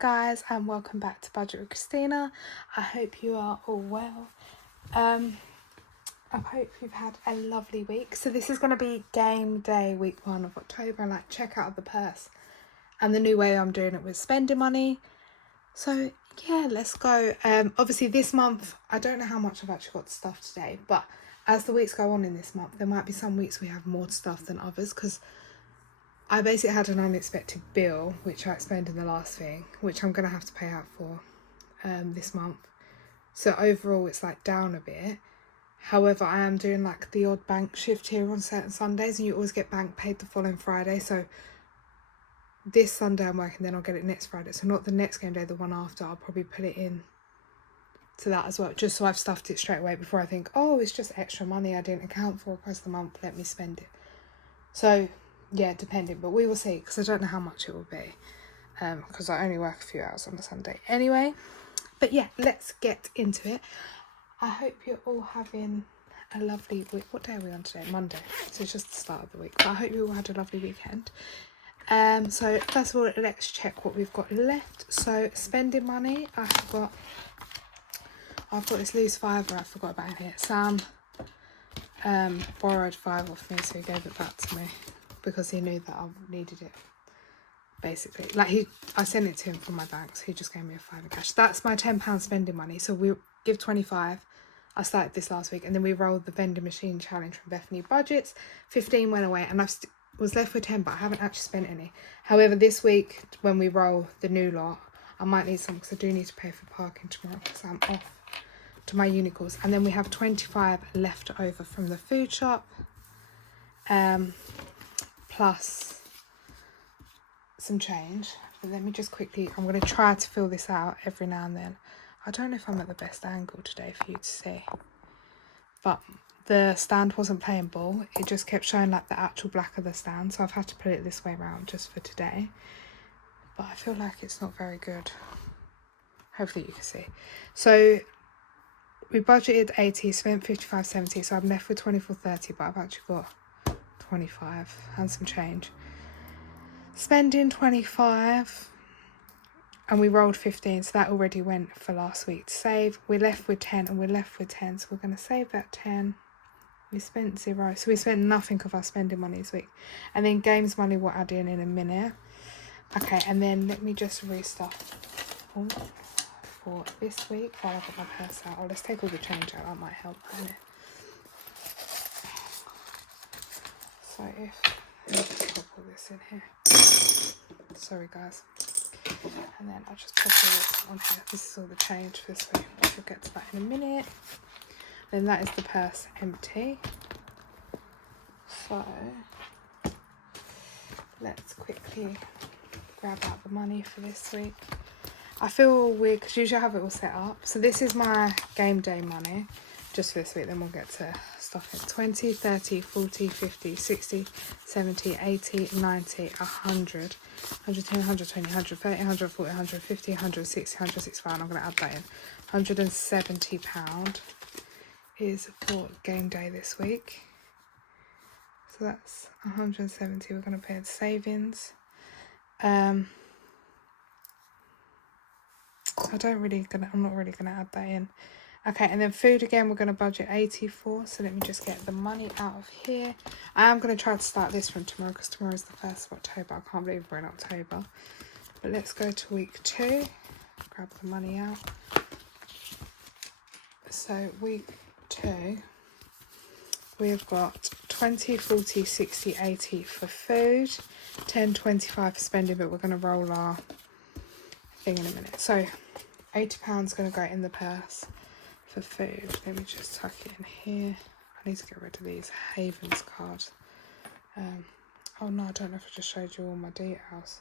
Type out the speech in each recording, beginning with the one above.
guys, and welcome back to Budget with Christina. I hope you are all well. I hope you've had a lovely week. So this is going to be game day week 1 of October, and check out the purse and the new way I'm doing it with spending money. So yeah, let's go. Obviously this month I don't know how much I've actually got stuff today, but as the weeks go on in this month, there might be some weeks we have more stuff than others, because I basically had an unexpected bill, which I explained in the last thing, which I'm going to have to pay out for this month. So overall, it's down a bit. However, I am doing the odd bank shift here on certain Sundays, and you always get bank paid the following Friday. So this Sunday I'm working, then I'll get it next Friday. So not the next game day, the one after. I'll probably put it in to that as well, just so I've stuffed it straight away before I think, oh, it's just extra money I didn't account for across the month, let me spend it. So yeah, depending, but we will see, because I don't know how much it will be, because I only work a few hours on a Sunday anyway. But yeah, let's get into it. I hope you're all having a lovely week. What day are we on today? Monday, so it's just the start of the week, but I hope you all had a lovely weekend. So first of all, let's check what we've got left. So spending money, I've got this loose £5 I forgot about here. Sam borrowed £5 off me, so he gave it back to me, because he knew that I needed it, basically. I sent it to him from my bank, so he just gave me a £5 in cash. That's my £10 spending money. So we give 25. I started this last week, and then we rolled the vending machine challenge from Bethany Budgets. 15 went away, and I was left with 10, but I haven't actually spent any. However, this week, when we roll the new lot, I might need some, because I do need to pay for parking tomorrow, because I'm off to my uni course. And then we have 25 left over from the food shop. Plus some change. But let me just quickly, I'm going to try to fill this out every now and then. I don't know if I'm at the best angle today for you to see, but the stand wasn't playing ball. It just kept showing the actual black of the stand, so I've had to put it this way around just for today. But I feel like it's not very good. Hopefully you can see. So we budgeted 80, spent 55.70, so I'm left with 24.30, but I've actually got 25 and some change. Spending 25, and we rolled 15, so that already went for last week to save. We're left with 10, and we're left with 10, so we're going to save that 10. We spent 0, so we spent nothing of our spending money this week. And then games money we'll add in a minute. Okay, and then let me just restuff for this week while I've got my purse out. Oh, let's take all the change out, that might help, won't it? So let me just pop all this in here. Sorry guys. And then I'll just pop all this on here. This is all the change for this week. We'll get to that in a minute. Then that is the purse empty. So let's quickly grab out the money for this week. I feel weird because usually I have it all set up. So this is my game day money just for this week. Then we'll get to stuff in 20, 30, 40, 50, 60, 70, 80, 90, 100, 110, 120, 130, 140, 150, 160, 165. And I'm going to add that in. £170 is for game day this week. So that's 170. We're going to pay the savings. I'm not really gonna add that in. Okay, and then food again, we're gonna budget 84. So let me just get the money out of here. I am gonna try to start this from tomorrow, because tomorrow is the 1st of October. I can't believe we're in October. But let's go to week 2. Grab the money out. So week 2, we've got 20, 40, 60, 80 for food, 10, 25 for spending, but we're gonna roll our thing in a minute. So £80 going to go in the purse for food. Let me just tuck it in here. I need to get rid of these Havens cards. Oh no, I don't know if I just showed you all my details.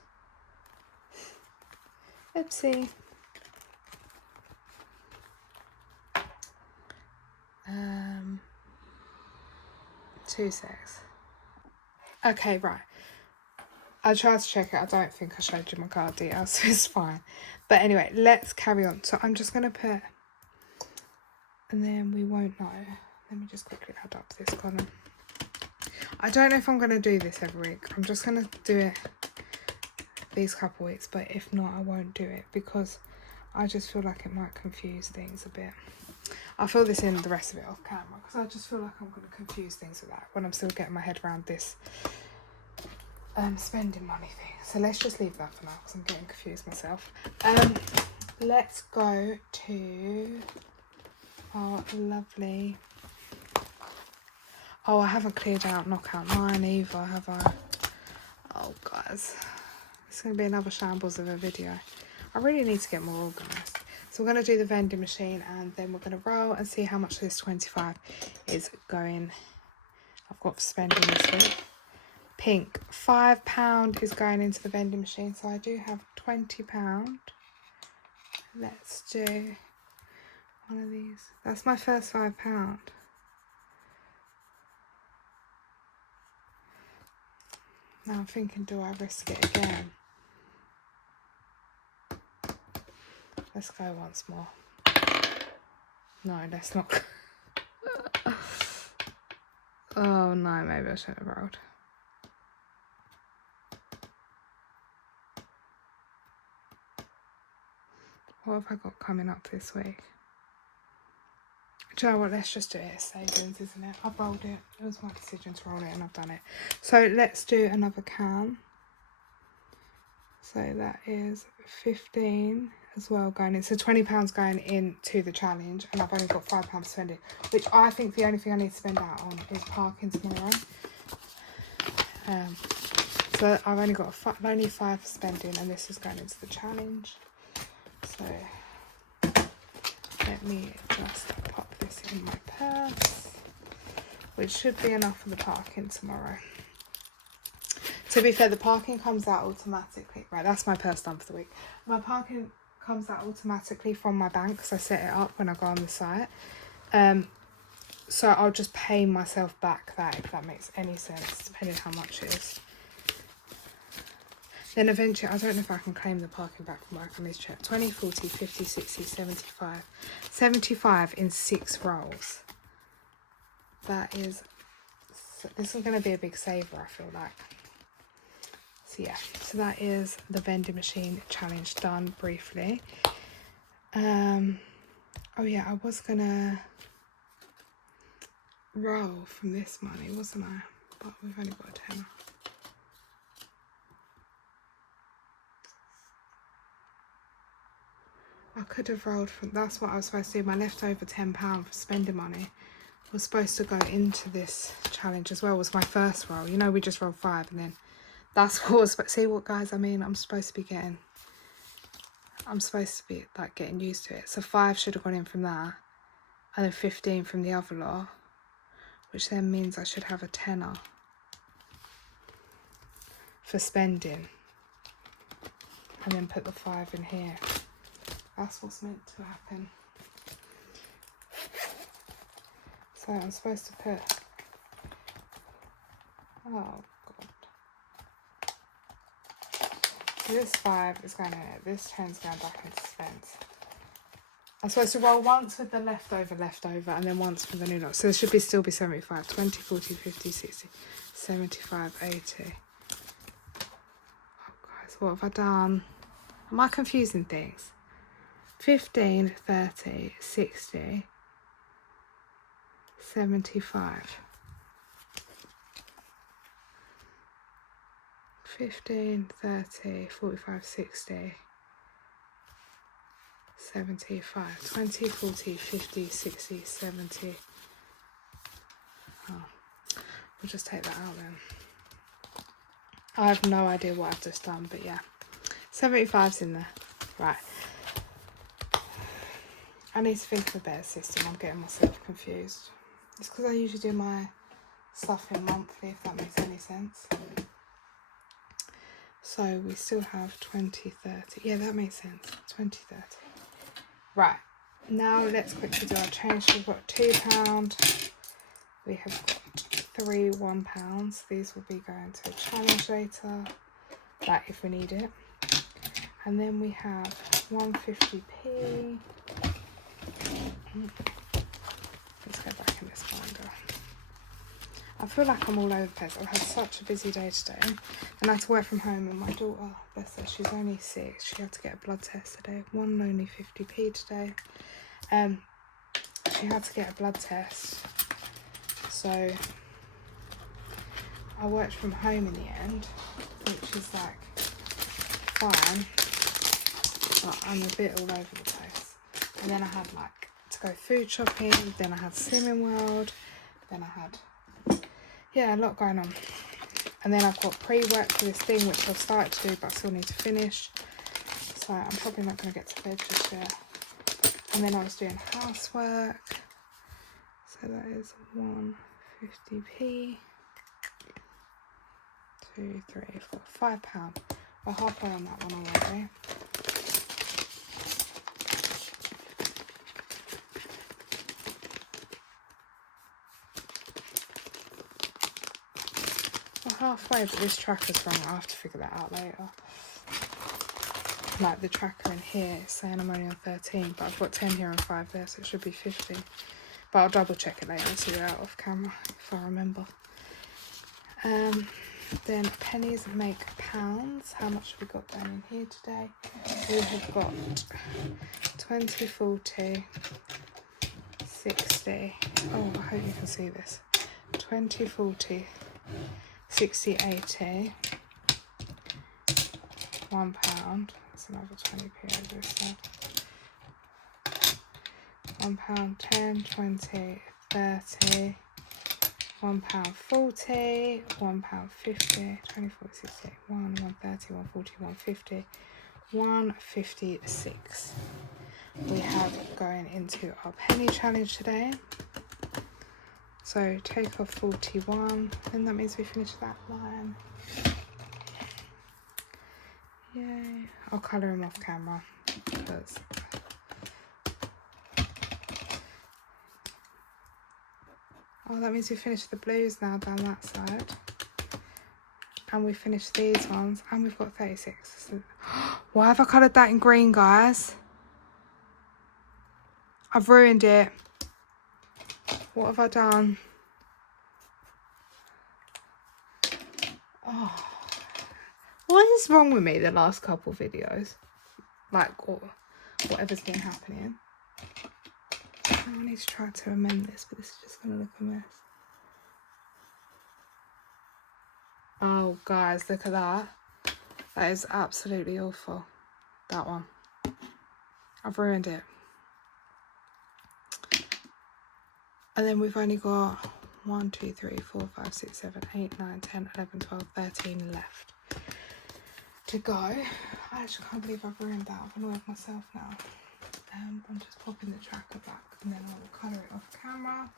Oopsie. 2 secs. Okay, right. I tried to check it. I don't think I showed you my card details, so it's fine. But anyway, let's carry on. So I'm just going to put, and then we won't know. Let me just quickly add up this column. I don't know if I'm going to do this every week. I'm just going to do it these couple weeks, but if not, I won't do it because I just feel like it might confuse things a bit. I'll fill this in the rest of it off camera because I just feel like I'm going to confuse things with that when I'm still getting my head around this spending money thing. So let's just leave that for now because I'm getting confused myself. Let's go to our lovely... Oh, I haven't cleared out Knockout 9 either, have I? Oh, guys. It's going to be another shambles of a video. I really need to get more organised. So we're going to do the vending machine and then we're going to roll and see how much this 25 is going. I've got for spending this week. Pink, £5 is going into the vending machine. So I do have £20. Let's do one of these. That's my first £5. Now I'm thinking, do I risk it again? Let's go once more. No, let's not. Oh no, maybe I should have rolled. What have I got coming up this week? Do you know what? Let's just do it. It's savings, isn't it? I've rolled it. It was my decision to roll it and I've done it. So let's do another can. So that is 15 as well going in. So £20 going into the challenge and I've only got £5 spending, which I think the only thing I need to spend out on is parking tomorrow. So I've only got only 5 spending and this is going into the challenge. So let me just pop this in my purse, which should be enough for the parking tomorrow. To be fair, the parking comes out automatically. Right, that's my purse done for the week. My parking comes out automatically from my bank because I set it up when I go on the site. So I'll just pay myself back that, if that makes any sense, depending on how much it is. Then eventually, I don't know if I can claim the parking back from work. I need to check. 20, 40, 50, 60, 75. 75 in 6 rolls. That is... This is going to be a big saver, I feel like. So yeah, so that is the vending machine challenge done briefly. Oh yeah, I was gonna roll from this money, wasn't I? But we've only got a tenner. I could have rolled from, that's what I was supposed to do. My leftover £10 for spending money was supposed to go into this challenge as well. It was my first roll. You know, we just rolled 5 and then that's what was, but see what, guys, I mean, I'm supposed to be like getting used to it. So 5 should have gone in from that and then 15 from the other lot, which then means I should have a tenner for spending and then put the 5 in here. That's what's meant to happen. So I'm supposed to put, oh God. This 5 is going in it. This 10 is going back into spends. I'm supposed to roll once with the leftover, and then once for the new lot. So there should still be 75. 20, 40, 50, 60, 75, 80. Oh, guys, what have I done? Am I confusing things? 15, 30, 60, 75. 15, 30, 45, 60, 75, 20, 40, 50, 60, 70. Oh, we'll just take that out then. I have no idea what I've just done, but yeah. 75's in there. Right. I need to think of a better system. I'm getting myself confused. It's because I usually do my stuff in monthly, if that makes any sense. So we still have 20, 30. Yeah, that makes sense. 20, 30. Right. Now let's quickly do our change. We've got £2. We have got 3 £1. These will be going to a challenge later. That if we need it. And then we have 150p. Let's go back in this binder. I feel like I'm all over the place. I've had such a busy day today. And I had to work from home, and my daughter, bless her, she's only 6. She had to get a blood test today. One only 50p today. She had to get a blood test. So I worked from home in the end, which is like fine. But I'm a bit all over the place. And then I had like to go food shopping. Then I had Slimming World. Then I had, yeah, a lot going on. And then I've got pre-work for this thing, which I've started to do, but I still need to finish. So I'm probably not going to get to bed just yet. And then I was doing housework. So that is 150p. 2, 3, 4, £5. We're halfway on that one already. Halfway, but this tracker's wrong. I have to figure that out later. Like the tracker in here is saying I'm only on 13, but I've got 10 here and 5 there, so it should be 50. But I'll double check it later and see it out off camera if I remember. Then pennies make pounds. How much have we got going in here today? We have got 20, 40, 60. Oh, I hope you can see this. 20, 40, 60, 80, £1. That's another 20p over this side. £1, 10, 20, 30, £1, 40, £1, 50, 20, 40, 60, 1, 130, 140, 150, 156. We have going into our penny challenge today. So take off 41, and that means we finish that line. Yay. I'll colour him off camera because that means we finished the blues now down that side. And we finished these ones, and we've got 36. So, why have I coloured that in green, guys? I've ruined it. What have I done? Oh, what is wrong with me the last couple videos? Like, or whatever's been happening. I need to try to amend this, but this is just going to look a mess. Oh, guys, look at that. That is absolutely awful. That one. I've ruined it. And then we've only got 1, 2, 3, 4, 5, 6, 7, 8, 9, 10, 11, 12, 13 left to go. I actually can't believe I've ruined that. I've annoyed myself now. I'm just popping the tracker back, and then I will colour it off camera,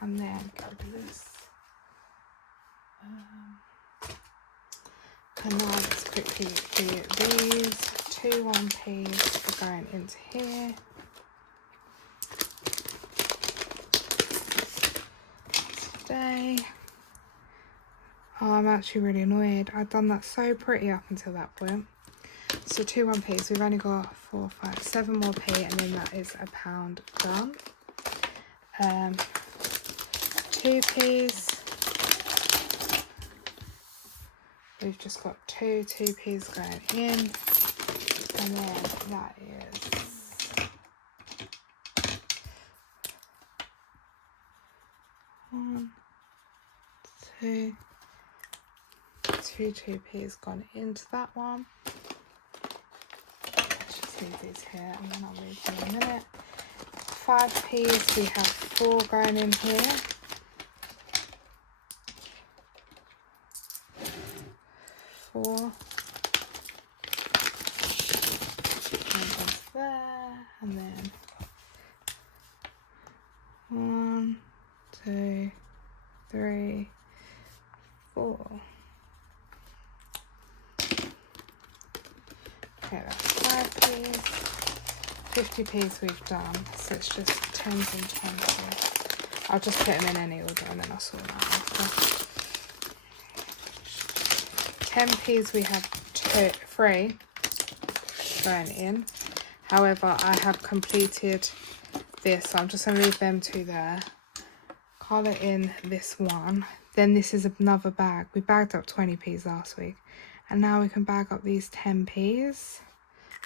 and then get rid of this. And now let's quickly do these. 2 1p's are going into here. Today. Oh, I'm actually really annoyed. I've done that so pretty up until that point. So 2 1p's, we've only got 4, 5, 7 more p, and then that is £1 done. 2p's, we've just got 2p's going in, and then that is 1, 2, 2p's gone into that one. Leave these here, and then I'll leave them in a minute. 5p's, we have 4 going in here. 4. And goes there, and then 1, 2, 3, 4. Okay, that's 5p's. 50p's we've done, so it's just 10s and 20s. I'll just put them in any order, and then I'll sort them out after. 10p's we have 3 going in. However, I have completed this, so I'm just going to leave them 2 there. Colour in this one. then this is another bag. We bagged up 20p's last week, and now we can bag up these 10p's.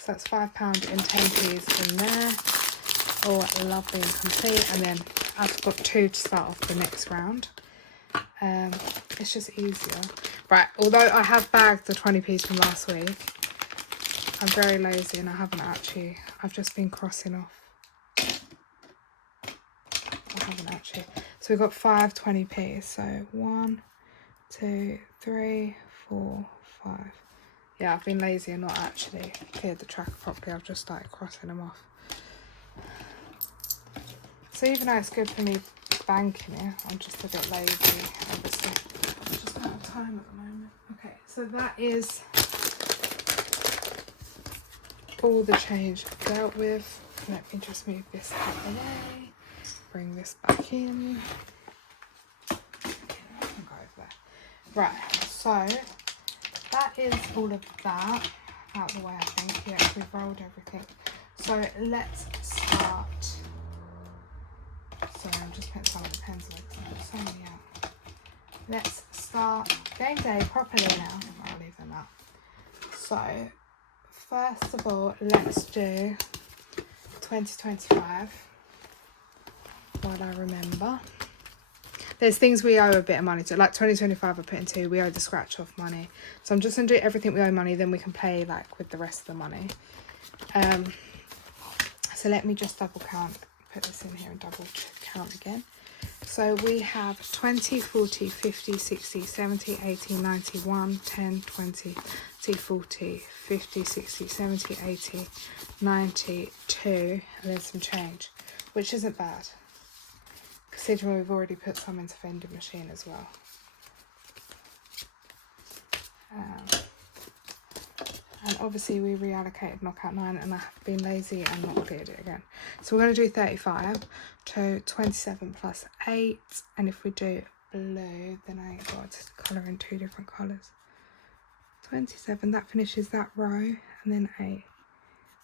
So that's £5 and 10p's in there. All lovely and complete. And then I've got 2 to start off the next round. It's just easier. Right, although I have bagged the 20p's from last week, I'm very lazy and I haven't actually, I've just been crossing off. I haven't actually. So we've got 5 20p's. So 1, 2, 3, 4, 5. Yeah, I've been lazy and not actually cleared the tracker properly. I've just started crossing them off. So even though it's good for me banking it, I'm just a bit lazy, obviously. I just don't have time at the moment. Okay, so that is all the change dealt with. Let me just move this out of the way. Bring this back in. Okay, I can go over there. Right, so that is all of that out of the way, I think. Yeah, we've rolled everything. So let's start. Sorry, I'm just putting some of the pens away because I've got so many out. Let's start game day properly now. I'll leave them out. So, first of all, let's do 2025 while I remember. There's things we owe a bit of money to, like 2025 I put into, we owe the scratch off money. So I'm just going to do everything we owe money, then we can play like with the rest of the money. So let me just double count, put this in here and double count again. So we have 20, 40, 50, 60, 70, 80, 90, 1, 10, 20, 40, 50, 60, 70, 80, 90, 2, and then some change, which isn't bad, considering we've already put some into vending machine as well. And obviously we reallocated knockout 9 and I have been lazy and not cleared it again. So we're going to do 35 to 27 plus 8. And if we do blue, then I got to colour in 2 different colours. 27, that finishes that row, and then 8,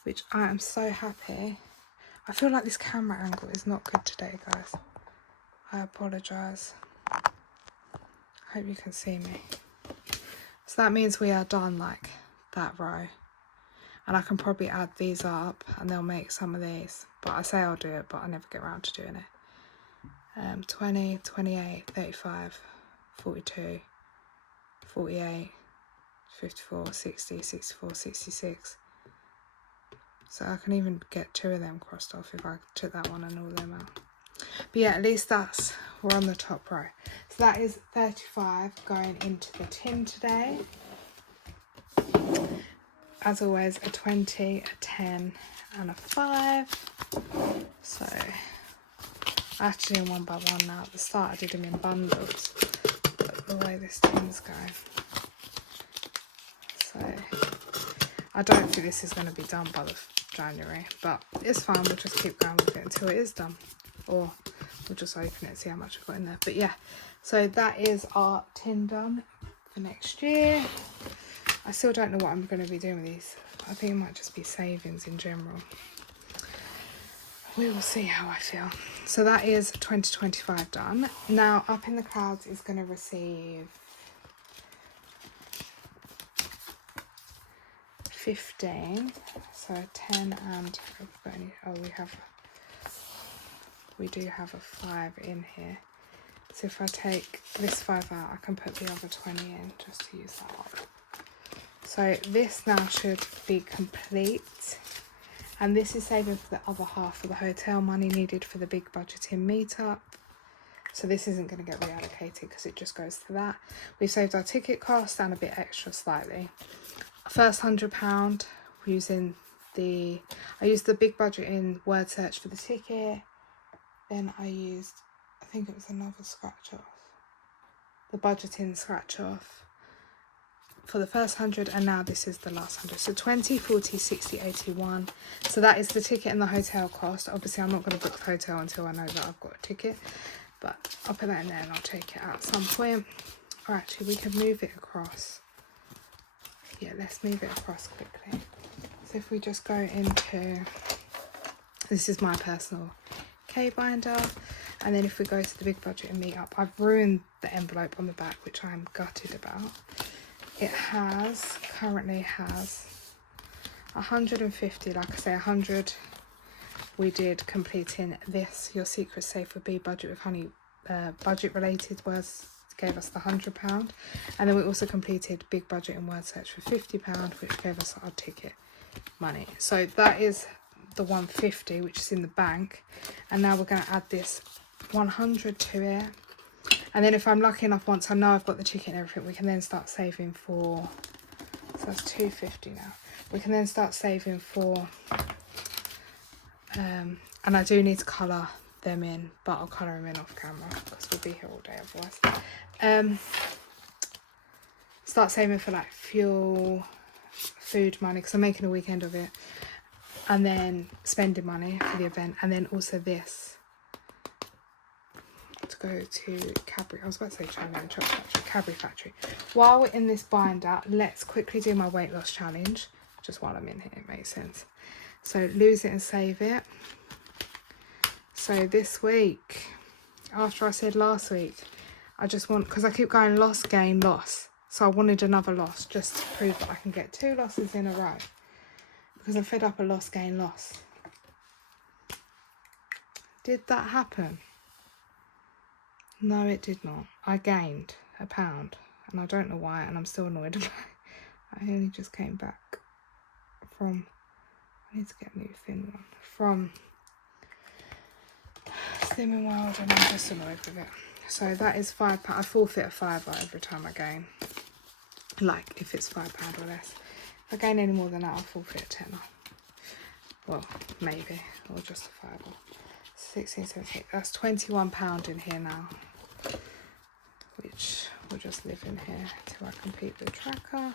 which I am so happy. I feel like this camera angle is not good today, guys. I apologise. I hope you can see me. So that means we are done like that row, and I can probably add these up and they'll make some of these, but I say I'll do it but I never get around to doing it. 20, 28, 35, 42, 48, 54, 60, 64, 66. So I can even get 2 of them crossed off if I took that one and all them out. But yeah, at least we're on the top row. So that is 35 going into the tin today. As always, a 20, a 10 and a 5. So I have to do them one by one now. At the start I did them in bundles, but the way this tin's going. So I don't think this is going to be done by the January, but it's fine. We'll just keep going with it until it is done, or we'll just open it and see how much I've got in there. But yeah, so that is our tin done for next year. I still don't know what I'm going to be doing with these. I think it might just be savings in general. We will see how I feel. So that is 2025 done. Now Up in the Clouds is going to receive 15. So 10 and we do have a 5 in here. So if I take this 5 out, I can put the other 20 in just to use that up. So this now should be complete, and this is saving for the other half of the hotel money needed for the big budgeting meetup. So this isn't going to get reallocated because it just goes to that. We've saved our ticket cost and a bit extra slightly. First £100 using I used the big budgeting word search for the ticket. Then I used, I think it was another scratch off, the budgeting scratch off for the first 100, and now this is the last 100. So 20, 40, 60, 81. So that is the ticket and the hotel cost. Obviously I'm not going to book the hotel until I know that I've got a ticket, but I'll put that in there and I'll take it out at some point. Or actually we can move it across. Yeah, let's move it across quickly. So if we just go into, this is my personal K binder, And then if we go to the big budget and meet up, I've ruined the envelope on the back, which I'm gutted about. It currently has 150, like I say, 100 we did completing this. Your secret safe would be budget with honey, budget related words gave us the £100. And then we also completed big budget and word search for £50, which gave us our ticket money. So that is the 150, which is in the bank. And now we're going to add this 100 to it. And then if I'm lucky enough, once I know I've got the ticket and everything, we can then start saving for, so that's 250 now. We can then start saving for, and I do need to colour them in, but I'll colour them in off camera because we'll be here all day otherwise. Start saving for like fuel, food money, because I'm making a weekend of it. And then spending money for the event. And then also this. To go to Cadbury, I was about to say China Chocolate Factory, Cadbury Factory. While we're in this binder, let's quickly do my weight loss challenge. Just while I'm in here, it makes sense. So lose it and save it. So this week, after I said last week, I just want, because I keep going loss, gain, loss. So I wanted another loss just to prove that I can get 2 losses in a row. Because I'm fed up of loss, gain, loss. Did that happen? No, it did not. I gained £1 and I don't know why, and I'm still annoyed about it. I only just came back from, I need to get a new thin one, from Slimming World, and I'm just annoyed with it. So that is £5. I forfeit a fiver every time I gain. Like if it's £5 or less. If I gain any more than that, I'll forfeit a tenner. Well, maybe, or just a fiver. 16, 17, that's £21 in here now, which will just live in here till I complete the tracker.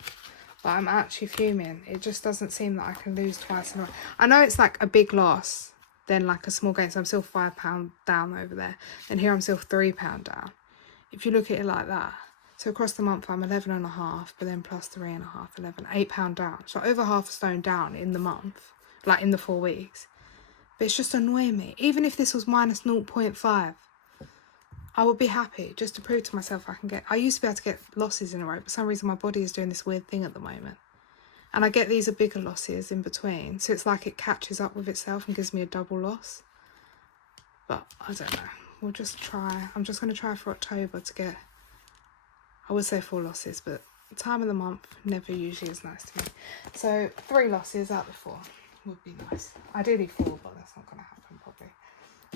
But I'm actually fuming. It just doesn't seem that I can lose twice in a row. I know it's like a big loss, then like a small gain, so I'm still £5 down over there. And here I'm still £3 down. If you look at it like that, so across the month I'm 11.5, but then plus 3.5, 11, £8 down. So over half a stone down in the month, like in the 4 weeks. But it's just annoying me. Even if this was minus 0.5, I would be happy just to prove to myself I can get... I used to be able to get losses in a row, but for some reason my body is doing this weird thing at the moment. And I get these are bigger losses in between. So it's like it catches up with itself and gives me a double loss. But I don't know. We'll just try. I'm just going to try for October to get... I would say 4 losses, but the time of the month never usually is nice to me. So 3 losses out of 4 would be nice. Ideally 4, but that's not going to happen probably.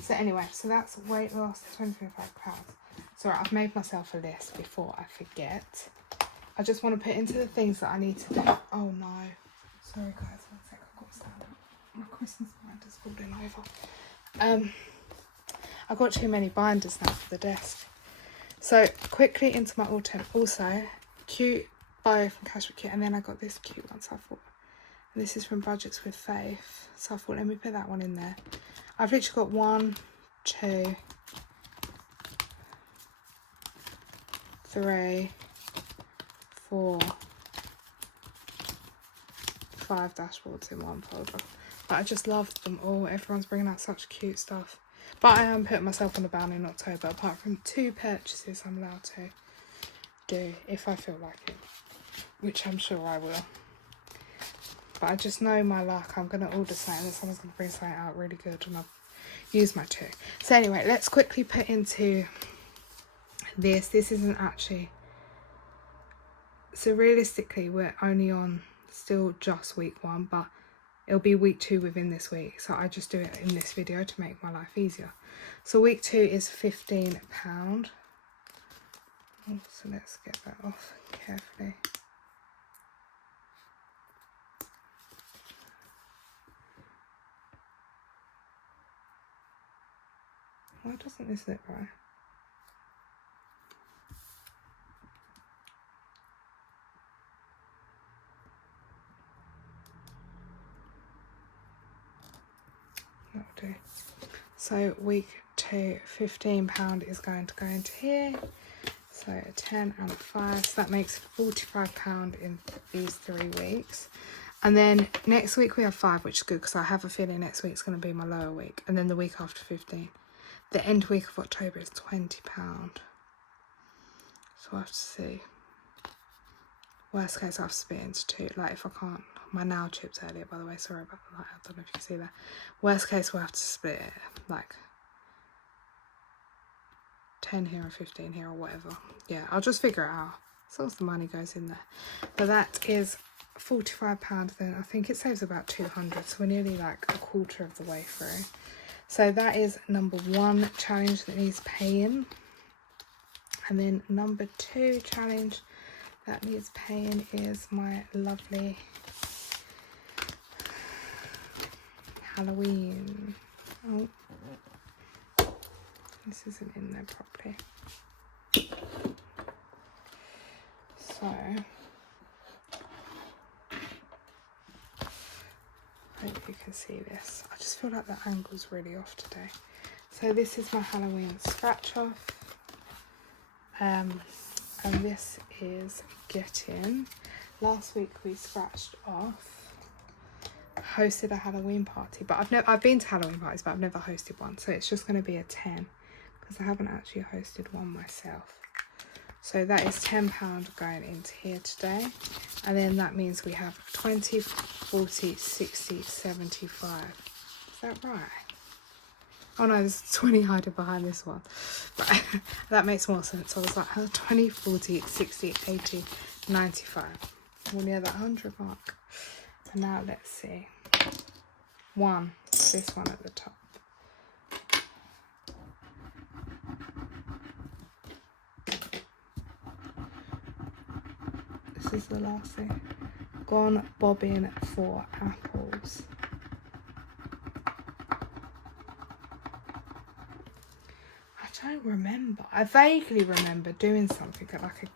So anyway, so that's weight loss, 25 pounds. So I've made myself a list before I forget. I just want to put into the things that I need to do. Oh no. Sorry guys, 1 sec, I've got to stand up. My Christmas binder's falling over. I've got too many binders now for the desk. So quickly into my autumn. Also, cute bio from Cashback Kit, and then I got this cute one, so I thought, and this is from Budgets with Faith, so I thought let me put that one in there. I've literally got 1, 2, 3, 4, 5 dashboards in one folder. But I just love them all. Everyone's bringing out such cute stuff. But I am putting myself on the ban in October, apart from 2 purchases I'm allowed to do if I feel like it, which I'm sure I will. But I just know my luck. I'm going to order something and someone's going to bring something out really good, and I've used my 2. So anyway, let's quickly put into this. This isn't actually... So realistically, we're only on still just week 1, but it'll be week 2 within this week. So I just do it in this video to make my life easier. So week 2 is £15. Oh, so let's get that off carefully. Why doesn't this look right? That'll do. So week 2, £15 is going to go into here. So a 10 and a 5. So that makes £45 in these 3 weeks. And then next week we have 5, which is good because I have a feeling next week's going to be my lower week. And then the week after 15. The end week of October is £20. So we'll have to see. Worst case, I have to split into two. Like, if I can't, my nail chipped earlier, by the way, sorry about that. I don't know if you can see that. Worst case, we'll have to split it, like 10 here and 15 here or whatever. Yeah, I'll just figure it out. As long as the money goes in there. But that is £45 then. I think it saves about 200, so we're nearly like a quarter of the way through. So that is number 1 challenge that needs paying. And then number 2 challenge that needs paying is my lovely Halloween. Oh, this isn't in there properly. So, hope you can see this. I just feel like the angle's really off today. So this is my Halloween scratch off. And this is getting, last week we scratched off, hosted a Halloween party, but I've been to Halloween parties, but I've never hosted one, so it's just going to be a 10 because I haven't actually hosted one myself. So that is £10 going into here today, and then that means we have 20, 40, 60, 75. Is that right? Oh no, there's 20 hiding behind this one. But that makes more sense. I was like, 20, 40, 60, 80, 95. We're near that 100 mark. And now let's see. This one at the top. This is the last thing. Gone bobbing for apples. I don't remember. I vaguely remember doing something at like a,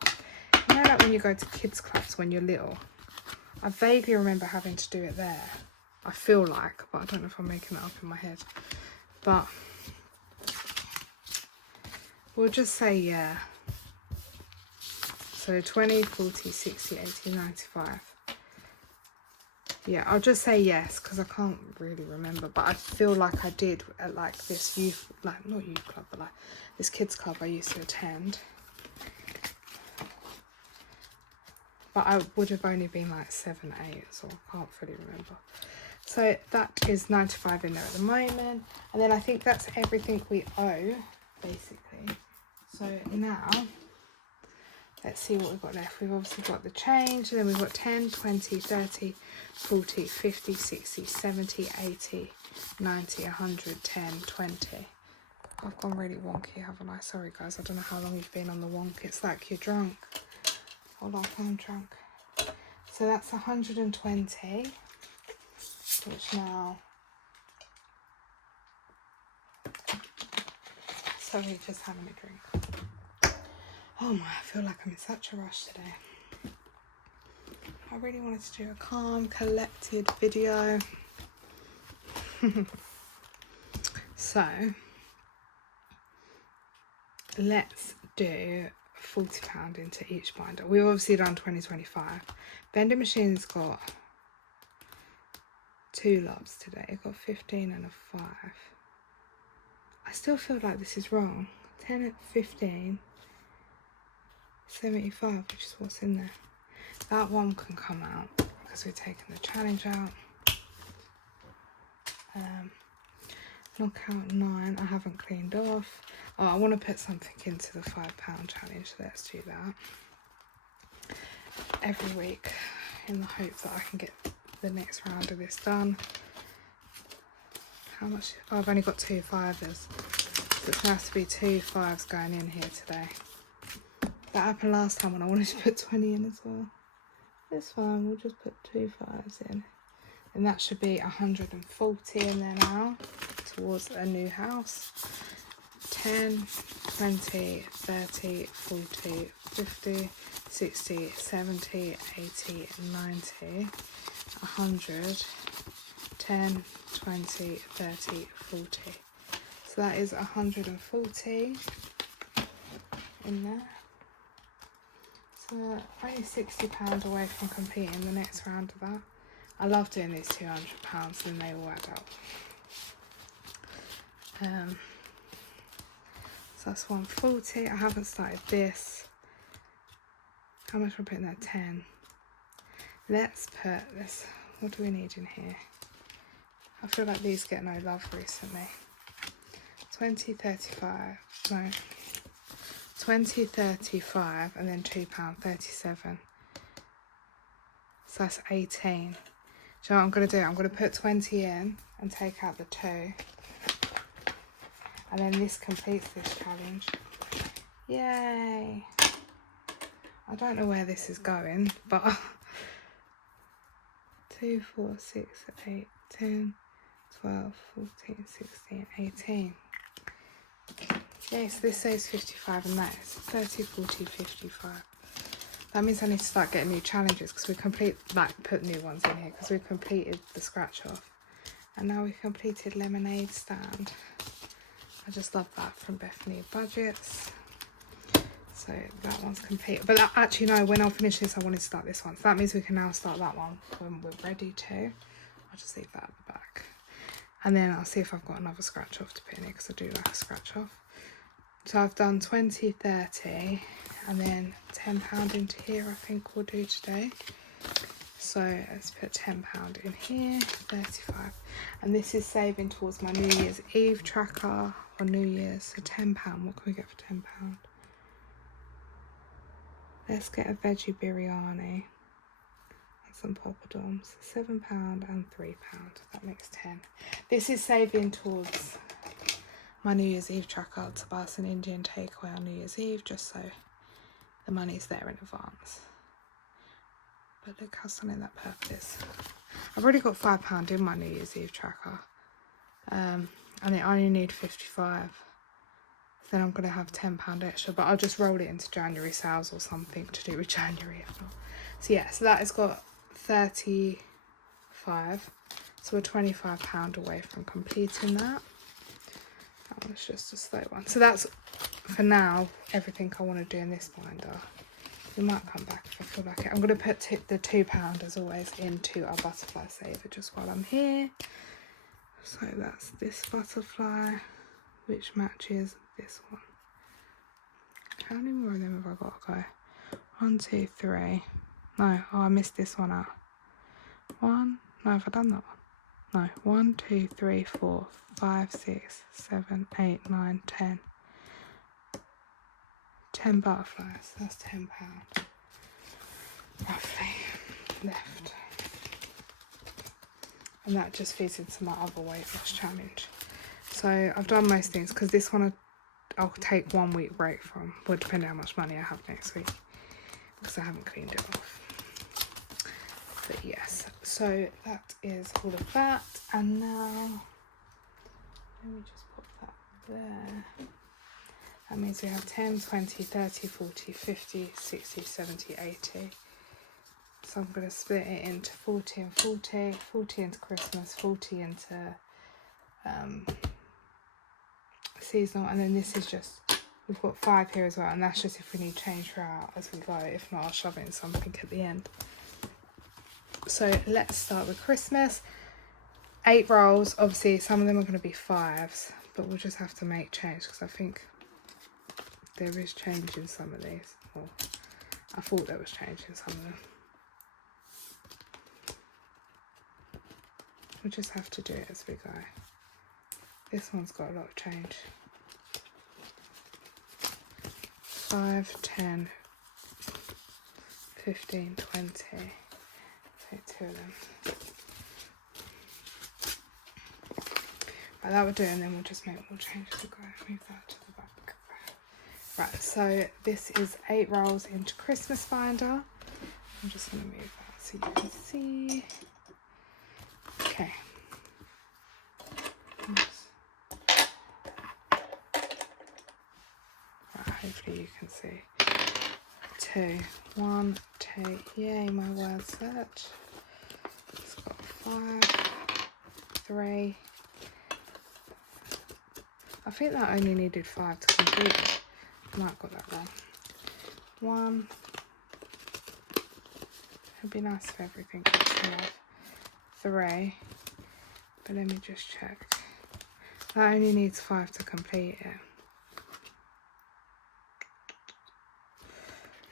you know, like when you go to kids clubs when you're little. I vaguely remember having to do it there. I feel like, but I don't know if I'm making it up in my head. But we'll just say yeah. So 20, 40, 60, 80, 95. Yeah, I'll just say yes because I can't really remember, but I feel like I did at like this youth, like not youth club, but like this kids club I used to attend. But I would have only been like 7, 8, so I can't fully remember. So that is 95 in there at the moment, and then I think that's everything we owe basically. So now let's see what we've got left. We've obviously got the change, and then we've got 10, 20, 30, 40, 50, 60, 70, 80, 90, 100, 10, 20. I've gone really wonky, haven't I? Sorry guys, I don't know how long you've been on the wonk. It's like you're drunk. Or like I'm drunk. So that's 120. Which now... Sorry, just having a drink. Oh my, I feel like I'm in such a rush today. I really wanted to do a calm, collected video. So, let's do £40 into each binder. We've obviously done 2025. Vending machine's got 2 lots today. It got 15 and a 5. I still feel like this is wrong. 10 at 15. 75, which is what's in there. That one can come out because we've taken the challenge out. Knockout 9, I haven't cleaned off. Oh, I want to put something into the £5 challenge. Let's do that every week in the hope that I can get the next round of this done. How much? Oh, I've only got 2 5s. So it's going to have to be 2 5s going in here today. That happened last time when I wanted to put 20 in as well. It's fine, we'll just put 2 5s in. And that should be 140 in there now towards a new house. 10, 20, 30, 40, 50, 60, 70, 80, 90, 100, 10, 20, 30, 40. So that is 140 in there. So only £60 away from completing the next round of that. I love doing these £200 and they all add up. So that's 140. I haven't started this. How much am I putting there? 10. Let's put this. What do we need in here? I feel like these get no love recently. 20, 35. No. 20, 35 and then £2.37. So that's 18. Do you know what I'm going to do? I'm going to put 20 in and take out the 2. And then this completes this challenge. Yay! I don't know where this is going, but 2, 4, 6, 8, 10, 12, 14, 16, 18. Okay, so this says 55 and that is 30, 40, 55. That means I need to start getting new challenges because we put new ones in here because we completed the scratch off. And now we've completed lemonade stand. I just love that from Bethany Budgets. So that one's complete. But actually no, when I'll finish this I want to start this one. So that means we can now start that one when we're ready to. I'll just leave that at the back. And then I'll see if I've got another scratch off to put in here because I do like a scratch off. So I've done 20, 30 and then £10 into here I think we'll do today. So let's put £10 in here, 35. And this is saving towards my New Year's Eve tracker or New Year's. So £10, what can we get for £10? Let's get a veggie biryani and some poppadoms. £7 and £3. That makes 10. This is saving towards my New Year's Eve tracker to buy us an Indian takeaway on New Year's Eve, just so the money's there in advance. But look how stunning that purple is. I've already got £5 in my New Year's Eve tracker. And I only need 55. Then I'm going to have £10 extra, but I'll just roll it into January sales or something to do with January if not. So yeah, so that has got 35. So we're £25 away from completing that. That one's just a slow one. So that's, for now, everything I want to do in this binder. We might come back if I feel like it. I'm going to put the £2 as always into our butterfly saver just while I'm here. So that's this butterfly, which matches this one. How many more of them have I got to go? 1, 2, 3. No, oh, I missed this one out. 1, no, have I done that one? No, 1, 2, 3, 4, 5, 6, 7, 8, 9, 10. 10 butterflies, that's £10 roughly left. And that just feeds into my other weight loss challenge. So I've done most things because this one I'll take 1 week break from, well, depending how much money I have next week because I haven't cleaned it off. But yes, so that is all of that. And now let me just put that there. That means we have 10, 20, 30, 40, 50, 60, 70, 80. So I'm going to split it into 40 and 40, 40 into Christmas, 40 into seasonal, and then this is just, we've got 5 here as well, and that's just if we need change throughout as we go. If not, I'll shove in something at the end. So let's start with Christmas. 8 rolls, obviously some of them are going to be 5s, but we'll just have to make change because I think there is change in some of these. Or I thought there was change in some of them. We'll just have to do it as we go. This one's got a lot of change. 5, 10, 15, 20. Take 2 of them. Right, that will do, and then we'll just make more change as we go. Move that to the back. Right, so this is 8 rolls into Christmas binder. I'm just going to move that so you can see. Okay. Right, hopefully you can see. 2, 1, 2, yay, my word search. It's got 5, 3. I think that only needed 5 to complete. I might have got that wrong. 1. It'd be nice if everything was 3. But let me just check. That only needs 5 to complete it.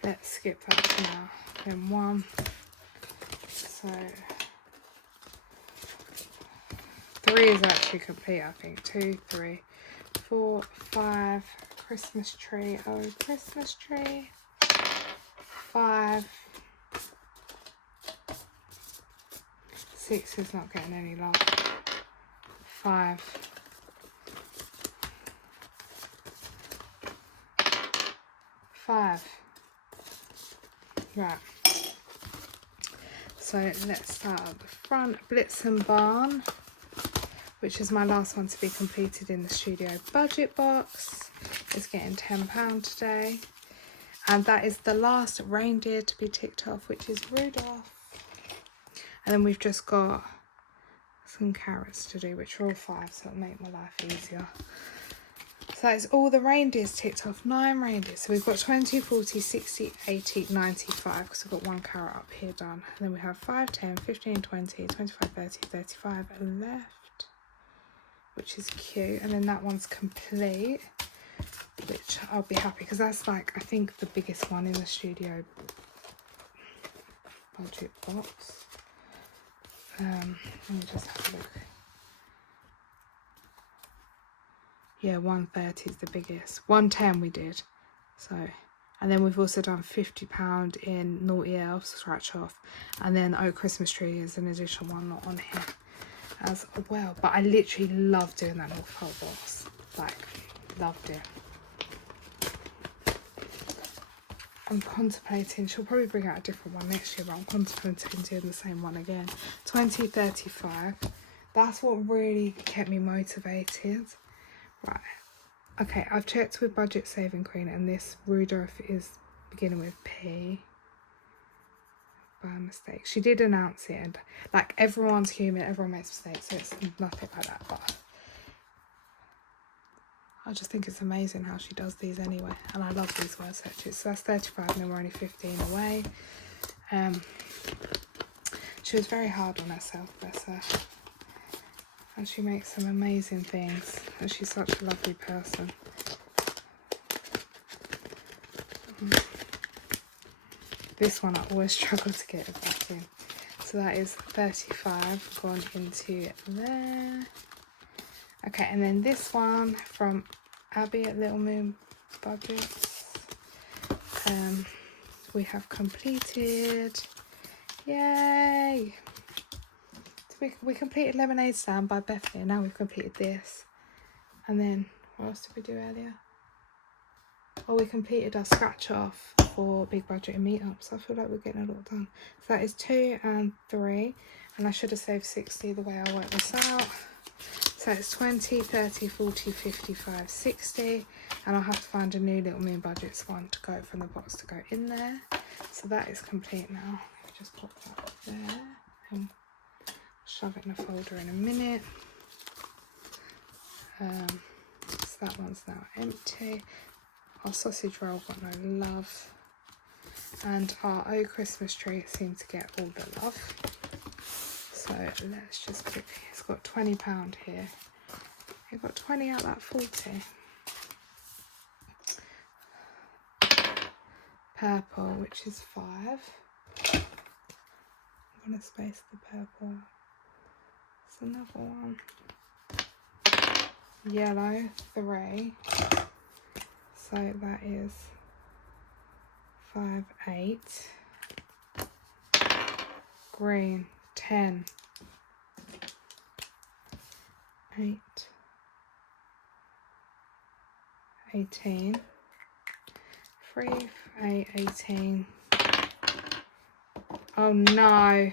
let's skip that for now. Then 1. So 3 is actually complete, I think. 2, 3, 4, 5. Christmas tree. Oh, Christmas tree. 5. 6 is not getting any love. 5. 5. Right. So let's start at the front. Blitz and Barn, which is my last one to be completed in the studio budget box. It's getting £10 today. And that is the last reindeer to be ticked off, which is Rudolph. And then we've just got some carrots to do, which are all 5, so it'll make my life easier. So that is all the reindeers ticked off, 9 reindeers. So we've got 20, 40, 60, 80, 95, because we've got 1 carrot up here done. And then we have 5, 10, 15, 20, 25, 30, 35 left, which is cute. And then that one's complete, which I'll be happy, because that's like, I think, the biggest one in the studio budget box. Let me just have a look. Yeah, 130 is the biggest. 110 we did. So, and then we've also done £50 in Naughty Elves scratch off, and then Oh Christmas Tree is an additional one not on here as well. But I literally love doing that North Pole box. Like, loved it. I'm contemplating, she'll probably bring out a different one next year, but I'm contemplating doing the same one again. 2035. That's what really kept me motivated. Right. Okay, I've checked with Budget Saving Queen, and this Rudolph is beginning with P. By mistake. She did announce it, and like, everyone's human, everyone makes mistakes, so it's nothing like that, but I just think it's amazing how she does these anyway, and I love these word searches. So that's 35, and then we're only 15 away. She was very hard on herself, bless her, and she makes some amazing things, and she's such a lovely person. This one I always struggle to get it back in. So that is 35 gone into there. Okay, and then this one from Abby at Little Moon Budgets. We have completed. Yay! So we completed Lemonade Stand by Bethany, and now we've completed this. And then, what else did we do earlier? Oh, we completed our scratch off for Big Budget and Meetups. I feel like we're getting a lot done. So that is 2 and 3. And I should have saved 60 the way I worked this out. So it's 20, 30, 40, 55, 60. And I'll have to find a new Little Moon Budgets one to go from the box to go in there. So that is complete now. Let me just pop that up there. And shove it in a folder in a minute. So that one's now empty. Our sausage roll got no love. And our Oh Christmas Tree seemed to get all the love. So let's just quickly, it's got £20 here. It got 20 out of that 40. Purple, which is 5. I'm going to space the purple. There's another one. Yellow, 3. So that is 5, 8. Green, 10. 8. 18. 3, 8, 18. Oh no.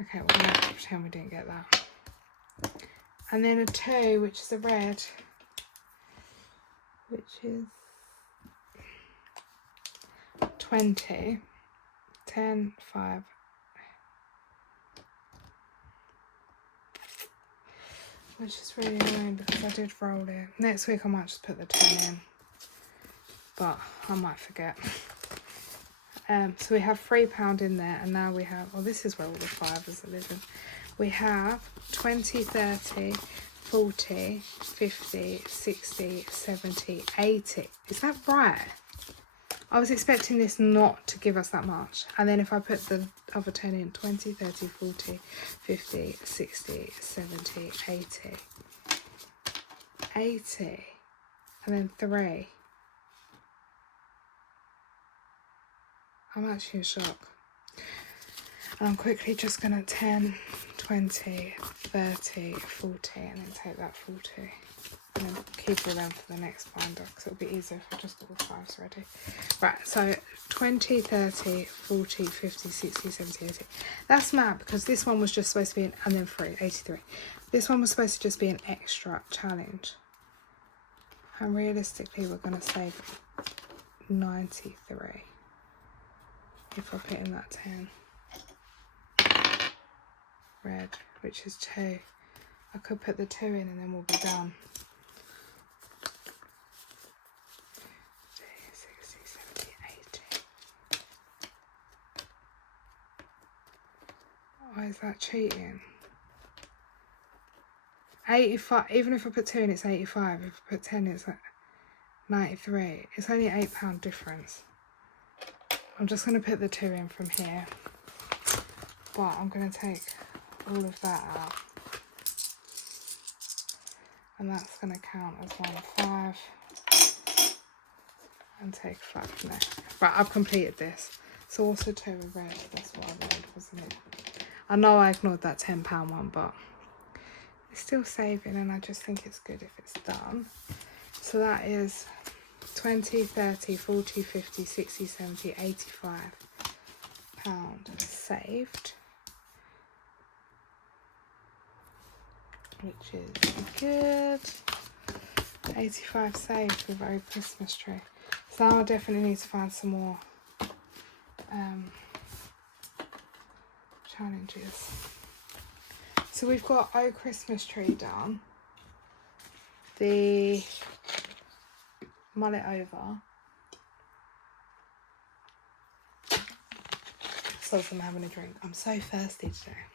Okay, we're going to have to pretend we didn't get that. And then a 2, which is a red, which is 20, 10, 5. Which is really annoying because I did roll it. Next week I might just put the 10 in, but I might forget. So we have £3 in there, and now we have, well, this is where all the 5s are living. We have 20, 30, 40, 50, 60, 70, 80. Is that right? I was expecting this not to give us that much. And then if I put the other 10 in, 20, 30, 40, 50, 60, 70, 80. 80. And then 3. I'm actually in shock. And I'm quickly just going to 10, 20, 30, 40, and then take that 40. And then keep all them for the next binder, because it'll be easier if I just got all 5s ready. Right, so 20, 30, 40, 50, 60, 70, 80. That's mad, because this one was just supposed to be an, and then 3, 83. This one was supposed to just be an extra challenge. And realistically, we're going to save 93. If I put in that 10. Red, which is 2. I could put the 2 in and then we'll be done. 60, 70, 80. Why is that cheating? 85, even if I put 2 in, it's 85. If I put 10 in, it's like 93. It's only £8 difference. I'm just going to put the 2 in from here. But I'm going to take all of that out. And that's going to count as 1, 5. And take 5 now. Right, I've completed this. So also 2 with red. That's what I read, wasn't it? I know I ignored that £10 one, but it's still saving, and I just think it's good if it's done. So that is 20, 30, 40, 50, 60, 70, 85 pound saved, which is good. 85 saved with our Christmas tree. So now I definitely need to find some more challenges. So we've got Oh Christmas Tree done, the mull it over, so I'm having a drink. I'm so thirsty today.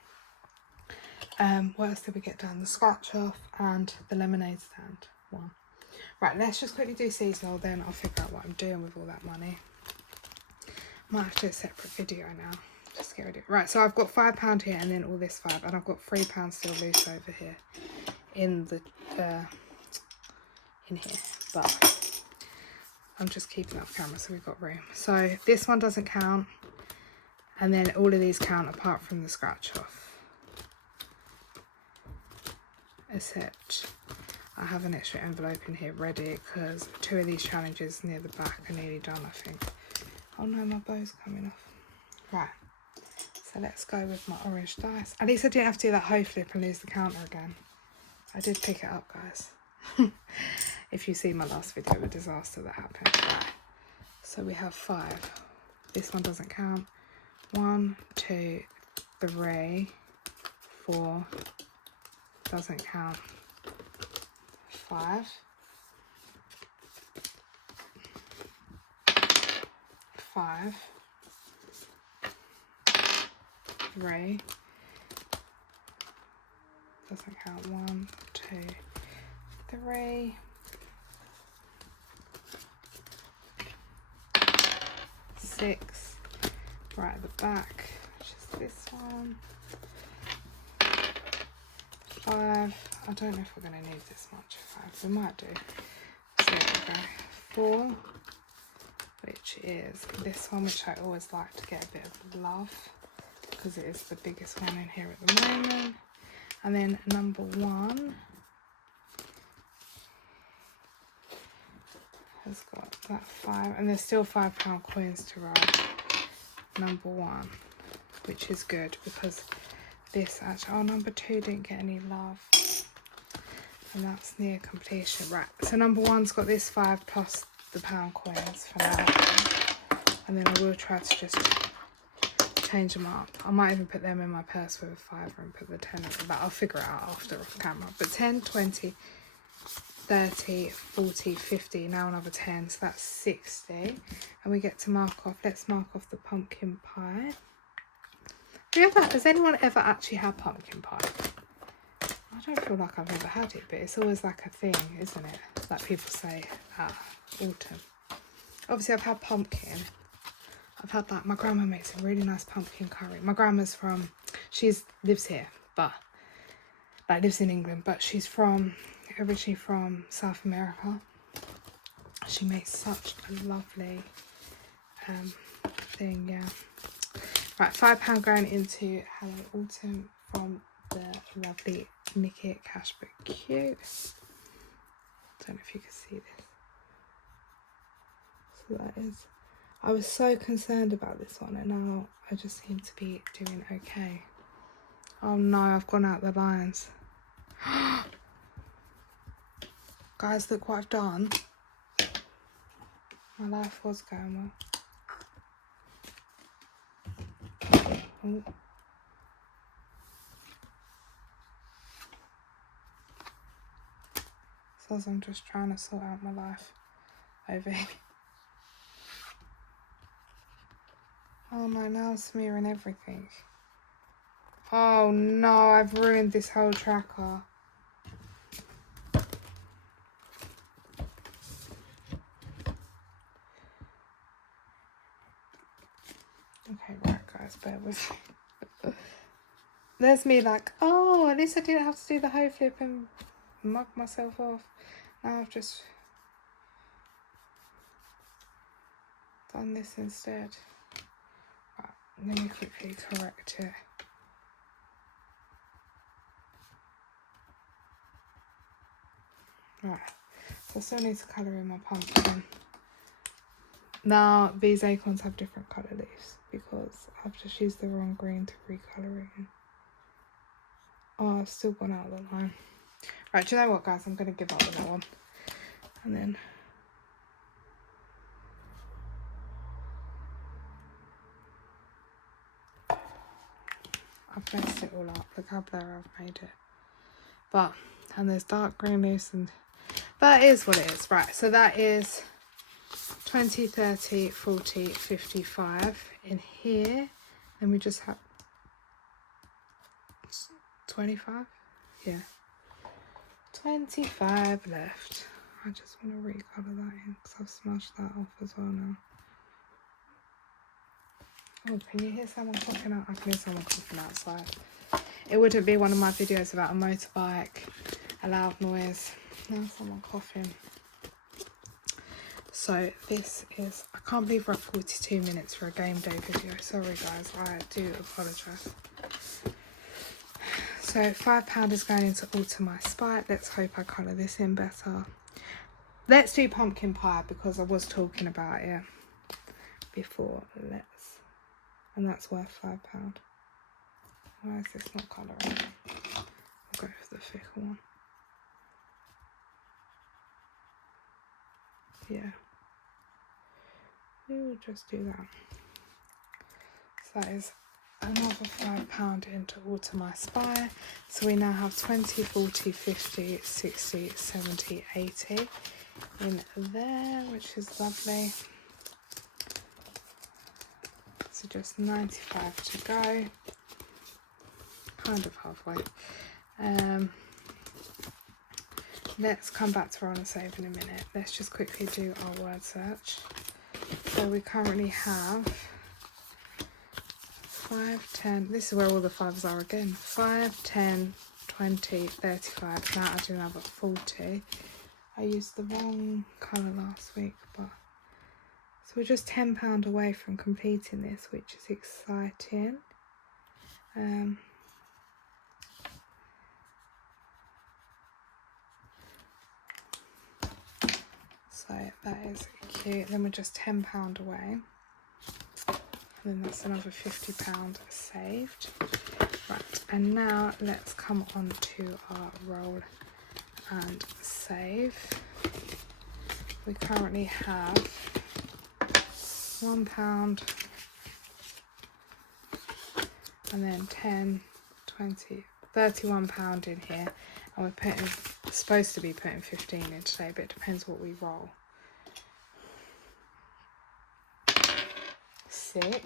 What else did we get done? The scratch off and the lemonade stand one. Right, let's just quickly do seasonal, then I'll figure out what I'm doing with all that money. Might have to do a separate video now. Just get rid of it. Right, so I've got £5 here and then all this 5, and I've got £3 still loose over here in the in here, but I'm just keeping it off camera so we've got room. So this one doesn't count, and then all of these count apart from the scratch off, except I have an extra envelope in here ready because 2 of these challenges near the back are nearly done, I think. Oh no, my bow's coming off. Right, so let's go with my orange dice. At least I didn't have to do that hoe flip and lose the counter again. I did pick it up, guys. If you see my last video, the disaster that happened. Right, so we have 5. This one doesn't count. 1, 2, 3, 4, doesn't count. 5, 5, 3, doesn't count. 1, 2, 3, 6, right at the back, which is this one. 5, I don't know if we're going to need this much. 5, we might do. So there we go. 4, which is this one, which I always like to get a bit of love because it is the biggest one in here at the moment. And then number 1 has got that 5, and there's still £5 coins to roll. Number 1, which is good because this actually, oh, number 2 didn't get any love, and that's near completion. Right, so number 1's got this 5 plus the pound coins for now, and then I will try to just change them up. I might even put them in my purse with a 5 and put the 10 in, but I'll figure it out after off camera. But 10, 20, 30, 40, 50, now another 10, so that's 60, and we get to mark off. Let's mark off the pumpkin pie. Does anyone ever actually have pumpkin pie? I don't feel like I've never had it, but it's always like a thing, isn't it? Like people say at autumn. Obviously, I've had pumpkin. I've had that. My grandma makes a really nice pumpkin curry. My grandma's from, lives here, but like lives in England, but she's originally from South America. She makes such a lovely thing, yeah. Right, £5 going into Hello Autumn from the lovely Nikki at Cashbook Cute. Don't know if you can see this. So that is, I was so concerned about this one, and now I just seem to be doing okay. Oh no, I've gone out the lines. Guys, look what I've done. My life was going well. Oh. So I'm just trying to sort out my life over here. Oh no, now I'm smearing everything. Oh no, I've ruined this whole tracker. Okay, right guys, bear with me. There's me like, oh, at least I didn't have to do the hoe flip and mug myself off. Now I've just done this instead. Right, let me quickly correct it. Right, so I still need to colour in my pumpkin. Now these acorns have different colour leaves because I've just used the wrong green to recolour it in. Oh, I've still gone out of the line. Right, do you know what guys, I'm going to give up with that one. And then I've messed it all up. Look how blurry I've made it. But, and there's dark green leaves, and that is what it is. Right, so that is 20, 30, 40, 55 in here. And we just have 25? Yeah. 25 left. I just want to recolour that in because I've smudged that off as well now. Oh, can you hear someone coughing out? I can hear someone coughing outside. It wouldn't be one of my videos about a motorbike, a loud noise. Now someone coughing. So this is, I can't believe we're at 42 minutes for a game day video. Sorry guys, I do apologise. So £5 is going into Alter My Spite. Let's hope I colour this in better. Let's do pumpkin pie because I was talking about it before. And that's worth £5. Why is this not colouring? I'll go for the thicker one. Yeah. We'll just do that. So that is another £5 into Alter My Spire. So we now have 20, 40, 50, 60, 70, 80 in there, which is lovely. So just 95 to go. Kind of halfway. Let's come back to roll and save in a minute. Let's just quickly do our word search. So we currently have 5, 10, this is where all the 5s are again. 5, 10, 20, 35, now I do another 40. I used the wrong colour last week, but so we're just £10 away from completing this, which is exciting. So that is cute. Then we're just £10 away. And then that's another £50 saved. Right, and now let's come on to our roll and save. We currently have £1 and then 10, 20, £31 in here, and we're supposed to be putting 15 in today, but it depends what we roll. 6, 8,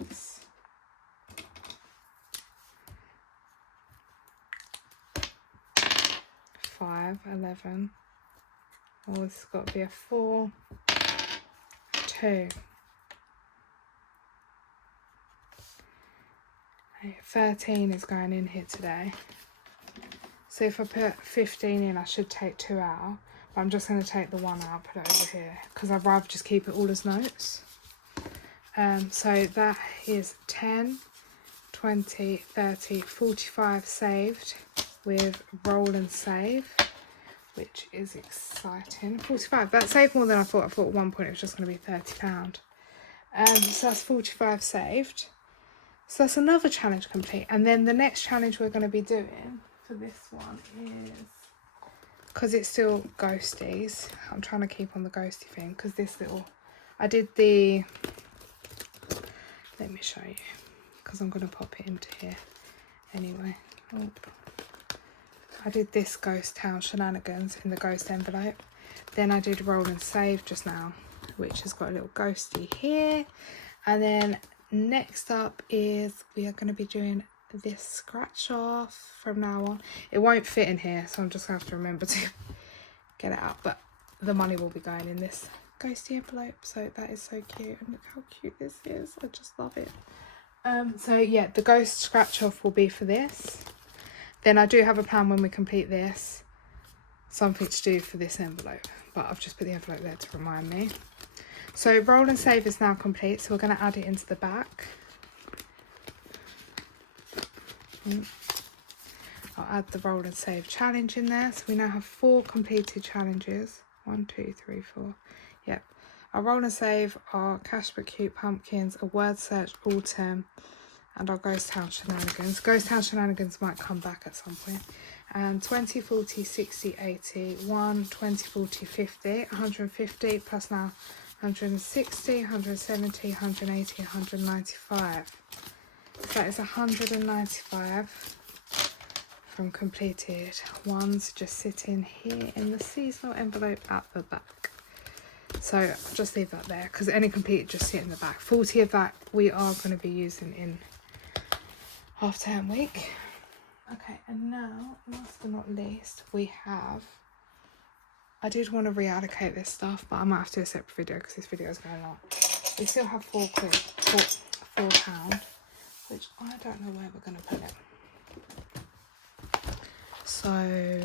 5, 11. Oh, it's got to be a 4, 2. 13 is going in here today. So if I put 15 in, I should take 2 out. But I'm just going to take the 1 out, put it over here, because I'd rather just keep it all as notes. So that is 10, 20, 30, 45 saved with roll and save, which is exciting. 45, that saved more than I thought. I thought at one point it was just going to be £30. So that's 45 saved. So that's another challenge complete. And then the next challenge we're going to be doing for this one is, because it's still ghosties, I'm trying to keep on the ghosty thing, because this little, I did the, let me show you, because I'm going to pop it into here anyway. Oh. I did this ghost town shenanigans in the ghost envelope. Then I did roll and save just now, which has got a little ghosty here. And then next up is we are going to be doing this scratch off from now on. It won't fit in here, so I'm just going to have to remember to get it out. But the money will be going in this ghosty envelope. So that is so cute. And look how cute this is. I just love it. So yeah, the ghost scratch off will be for this. Then I do have a plan when we complete this, something to do for this envelope, but I've just put the envelope there to remind me. So roll and save is now complete, so we're going to add it into the back. I'll add the roll and save challenge in there. So we now have 4 completed challenges. 1, 2, 3, 4. Yep. Our roll and save are Cash But Cute Pumpkins, a word search autumn, and our ghost town shenanigans. Ghost town shenanigans might come back at some point. And 20, 40, 60, 80, 1, 20, 40, 50, 150 plus now 160, 170, 180, 195. So that is 195 from completed ones just sitting here in the seasonal envelope at the back. So I'll just leave that there because any completed just sit in the back. 40 of that we are going to be using in half-term week. Okay, and now, last but not least, we have, I did want to reallocate this stuff, but I might have to do a separate video because this video is going long. We still have £4, which I don't know where we're going to put it. So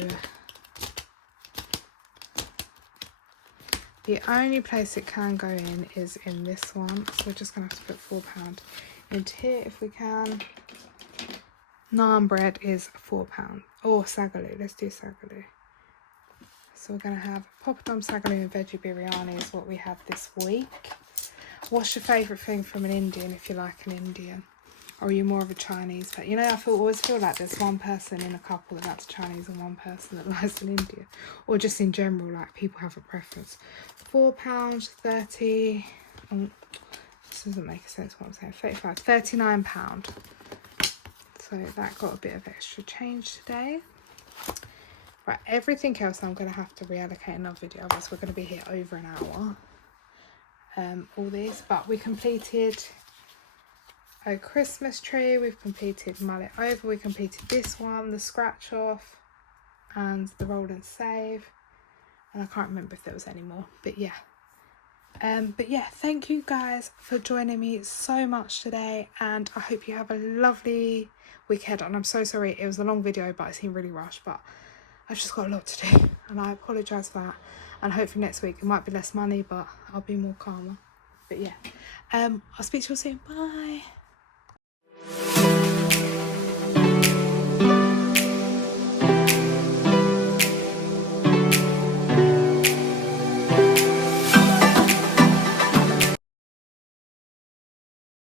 the only place it can go in is in this one. So we're just going to have to put £4 into here if we can. Naan bread is £4. Or sagaloo. Let's do sagaloo. So we're going to have poppadom, sagaloo and veggie biryani is what we had this week. What's your favourite thing from an Indian if you like an Indian? Or are you more of a Chinese? But you know, I always feel like there's one person in a couple that likes Chinese and one person that likes an Indian. Or just in general, like people have a preference. £4, 30. This doesn't make sense what I'm saying. 35, £39. So that got a bit of extra change today. Right, everything else I'm going to have to reallocate another video, otherwise we're going to be here over an hour. All these, but we completed a Christmas tree, we've completed mull it over, we completed this one, the scratch off, and the roll and save. And I can't remember if there was any more, but yeah. Thank you guys for joining me so much today, and I hope you have a lovely weekend. And I'm so sorry it was a long video, but it seemed really rushed, but I've just got a lot to do and I apologise for that. And hopefully next week it might be less money, but I'll be more calmer. But yeah, I'll speak to you all soon. Bye.